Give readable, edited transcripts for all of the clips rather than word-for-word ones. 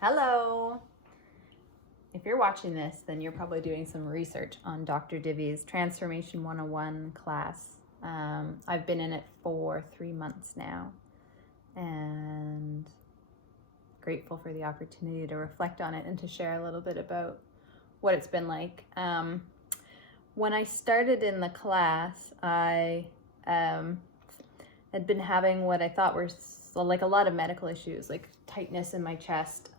Hello. If you're watching this, then you're probably doing some research on Dr. Divi's Transformation 101 class. I've been in it for 3 months now and grateful for the opportunity to reflect on it and to share a little bit about what it's been like. When I started in the class, I had been having what I thought were like a lot of medical issues, like tightness in my chest,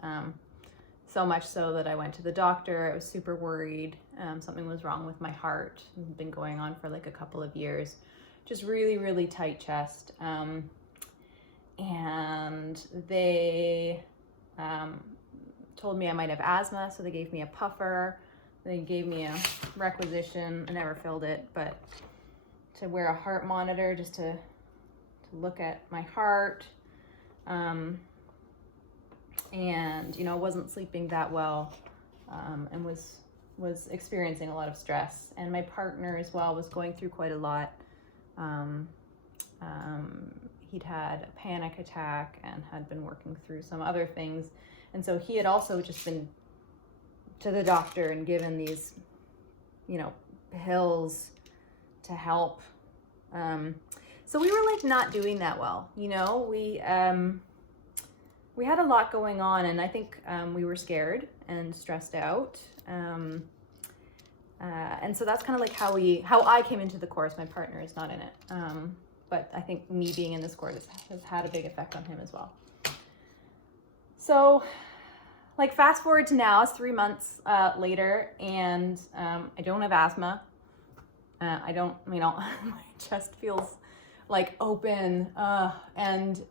so much so that I went to the doctor. I was super worried. Something was wrong with my heart. It had been going on for like a couple of years. Just really, really tight chest. And they told me I might have asthma, so they gave me a puffer. They gave me a requisition. I never filled it, but to wear a heart monitor just to look at my heart. And I wasn't sleeping that well, and was experiencing a lot of stress. And my partner as well was going through quite a lot. He'd had a panic attack and had been working through some other things. And so he had also just been to the doctor and given these, pills to help. So we were like not doing that well, we had a lot going on, and I think we were scared and stressed out. And so that's kind of like how I came into the course. My partner is not in it. But I think me being in this course has had a big effect on him as well. So like fast forward to now, it's 3 months later, and I don't have asthma. My chest feels like open, and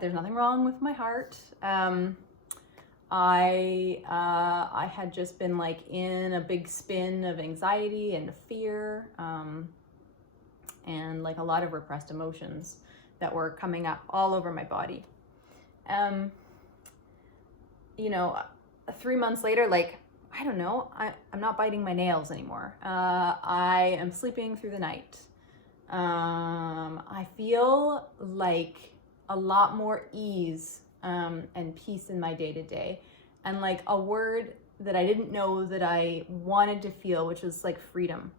there's nothing wrong with my heart. I had just been like in a big spin of anxiety and fear, and like a lot of repressed emotions that were coming up all over my body. 3 months later, like, I don't know, I'm not biting my nails anymore. I am sleeping through the night. I feel like a lot more ease and peace in my day-to-day, and like a word that I didn't know that I wanted to feel, which was like freedom.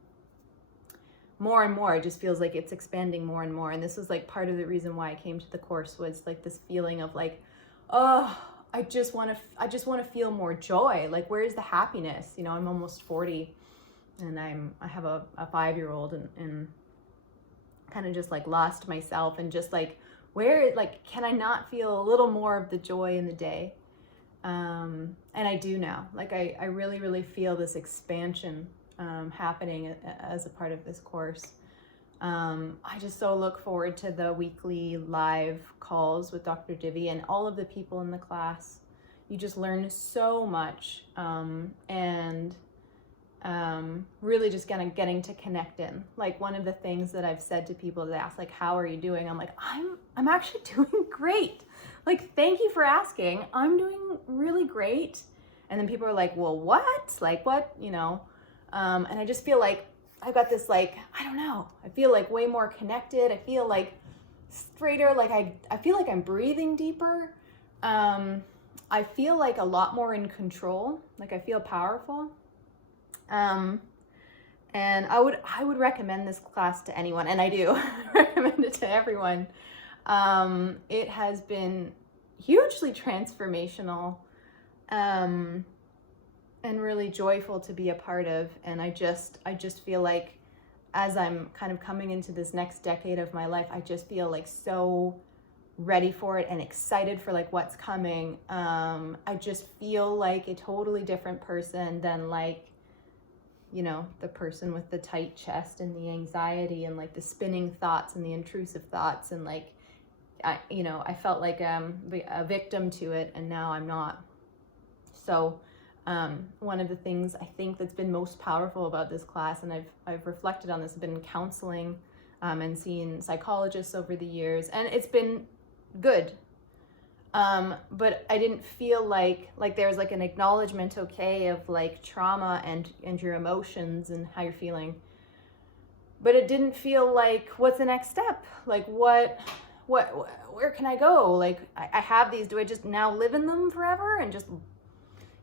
More and more, it just feels like it's expanding more and more. And this was like part of the reason why I came to the course, was like this feeling of like, oh, I just want to feel more joy. Like, where's the happiness? I'm almost 40, and I have a 5-year-old, and kind of just like lost myself, and just like, can I not feel a little more of the joy in the day? And I do now. Like, I really, really feel this expansion happening as a part of this course. I just so look forward to the weekly live calls with Dr. Divi and all of the people in the class. You just learn so much, and really just kind of getting to connect in. Like, one of the things that I've said to people that ask, like, how are you doing? I'm like, I'm actually doing great. Like, thank you for asking. I'm doing really great. And then people are like, well, what? Like, what? And I just feel like I've got this, like, I don't know. I feel like way more connected. I feel like straighter. Like, I feel like I'm breathing deeper. I feel like a lot more in control. Like, I feel powerful. And I would recommend this class to anyone, and I do recommend it to everyone. It has been hugely transformational, and really joyful to be a part of. And I just feel like, as I'm kind of coming into this next decade of my life, I just feel like so ready for it and excited for like what's coming. I just feel like a totally different person than like, the person with the tight chest and the anxiety and like the spinning thoughts and the intrusive thoughts. And like, I felt like a victim to it, and now I'm not. So one of the things I think that's been most powerful about this class, and I've reflected on this, has been counseling, and seeing psychologists over the years, and it's been good. But I didn't feel like there was like an acknowledgement, okay, of like trauma and your emotions and how you're feeling. But it didn't feel like, what's the next step? Like, what where can I go? Like, I have these, do I just now live in them forever and just,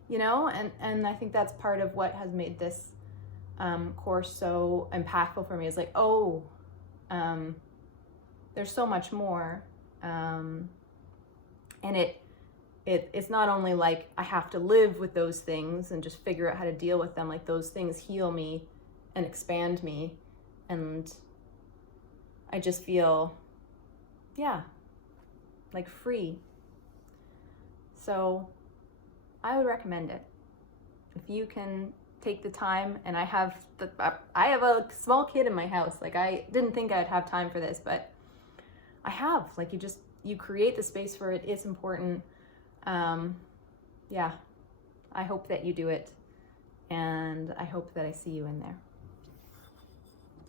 and I think that's part of what has made this course so impactful for me, is like, there's so much more. And it's not only like I have to live with those things and just figure out how to deal with them. Like, those things heal me and expand me, and I just feel, like free. So I would recommend it if you can take the time. And I have a small kid in my house. Like, I didn't think I'd have time for this, but I have. Like, you create the space for it. It's important. I hope that you do it, and I hope that I see you in there.